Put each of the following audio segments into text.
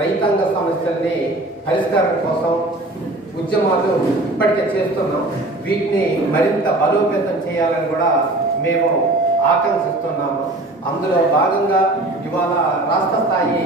రైతాంగ సమస్యల్ని పరిష్కారం కోసం ఉద్యమాలు ఇప్పటికే చేస్తున్నాం. వీటిని మరింత బలోపేతం చేయాలని కూడా మేము ఆకాంక్షిస్తున్నాము. అందులో భాగంగా ఇవాళ రాష్ట్ర స్థాయి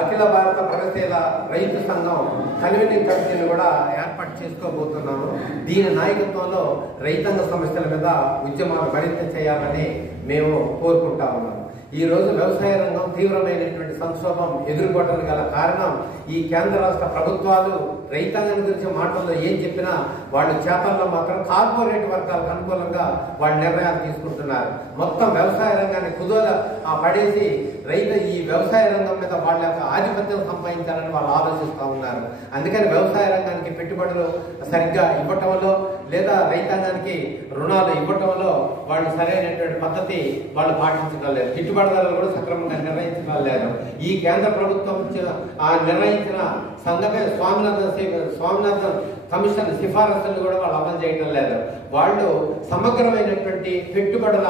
అఖిల భారత ప్రగతిశీల రైతు సంఘం కన్వీనింగ్ కమిటీని కూడా ఏర్పాటు చేసుకోబోతున్నాము. దీని నాయకత్వంలో రైతాంగ సమస్యల మీద ఉద్యమాలు మరింత చేయాలని మేము కోరుకుంటా ఉన్నాము. ఈ రోజు వ్యవసాయ రంగం తీవ్రమైనటువంటి సంక్షోభం ఎదుర్కోవడానికి గల కారణం ఈ కేంద్ర రాష్ట్ర ప్రభుత్వాలు రైతాంగం గురించి మాటల్లో ఏం చెప్పినా వాళ్ళు చేతల్లో మాత్రం కార్పొరేట్ వర్గాలకు అనుకూలంగా వాళ్ళు నిర్ణయాలు తీసుకుంటున్నారు. మొత్తం వ్యవసాయ రంగాన్ని కుదోల పడేసి ఈ వ్యవసాయ రంగం మీద వాళ్ళ యొక్క ఆధిపత్యం సంపాదించాలని వాళ్ళు ఆలోచిస్తూ ఉన్నారు. అందుకని వ్యవసాయ రంగానికి పెట్టుబడులు సరిగ్గా ఇవ్వటంలో లేదా రైతాంగానికి రుణాలు ఇవ్వటంలో వాళ్ళు సరైనటువంటి పద్ధతి వాళ్ళు పాటించడం లేదు. గిట్టుబాటు ధరలు కూడా సక్రమంగా నిర్ణయించడం లేదు. ఈ కేంద్ర ప్రభుత్వం నిర్ణయించిన సంఘమే స్వామినాథన్ కమిషన్ సిఫారసులు కూడా వాళ్ళు అమలు చేయడం లేదు. వాళ్ళు సమగ్రమైనటువంటి పెట్టుబడుల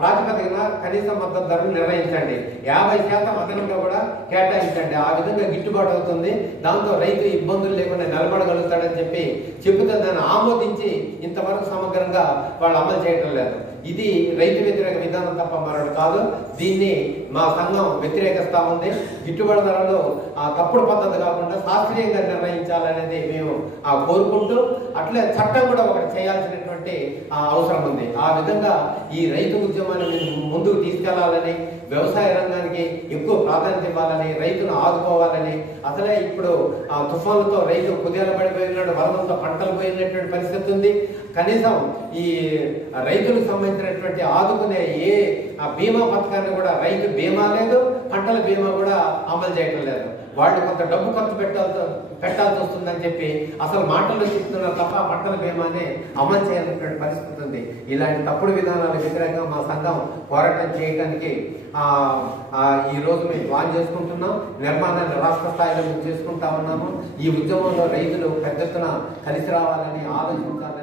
ప్రాతిపదికన కనీస మద్దతు ధరను నిర్ణయించండి, 50% అదనంగా కూడా కేటాయించండి. ఆ విధంగా గిట్టుబాటు అవుతుంది. దాంతో రైతు ఇబ్బందులు లేకుండా నిలబడగలుగుతాడని చెబితే దాన్ని ఆమోదించి ఇంతవరకు సమగ్రంగా వాళ్ళు అమలు చేయడం లేదు. ఇది రైతు వ్యతిరేక విధానం తప్ప మరొకటి కాదు. దీన్ని మా సంఘం వ్యతిరేకిస్తా ఉంది. గిట్టుబాటు ధరలు తప్పుడు పద్ధతి కాకుండా శాస్త్రీయంగా నిర్ణయించాలనేది మేము కోరుకుంటూ, అట్లే చట్టం కూడా ఒకటి చేయాల్సినటువంటి అవసరం ఉంది. ఆ విధంగా ఈ రైతు ఉద్యమాన్ని ముందుకు తీసుకెళ్లాలని, వ్యవసాయ రంగానికి ఎక్కువ ప్రాధాన్యత ఇవ్వాలని, రైతును ఆదుకోవాలని. అసలే ఇప్పుడు తుఫానులతో రైతు కుదేల పడిపోయినాడు, వరదలతో పంటలు పోయినటువంటి పరిస్థితి ఉంది. కనీసం ఈ రైతులకు సంబంధించినటువంటి ఆదుకునే ఏ బీమా పథకాన్ని కూడా, రైతు బీమా లేదు, పంటల బీమా కూడా అమలు చేయడం లేదు. వాళ్ళు కొంత డబ్బు ఖర్చు పెట్టాల్సి వస్తుందని చెప్పి అసలు మాటల్లో చెప్తున్నారు తప్ప పంటల బీమాని అమలు చేయాలన్నటువంటి పరిస్థితి ఉంది. ఇలాంటి తప్పుడు విధానాలకు వ్యతిరేకంగా మా సంఘం పోరాటం చేయడానికి ఈ రోజు మేము ప్లాన్ చేసుకుంటున్నాం. నిర్మాణాన్ని రాష్ట్ర స్థాయిలో మేము చేసుకుంటా ఉన్నాము. ఈ ఉద్యమంలో రైతులు పెద్ద ఎత్తున కలిసి రావాలని ఆలోచించాలని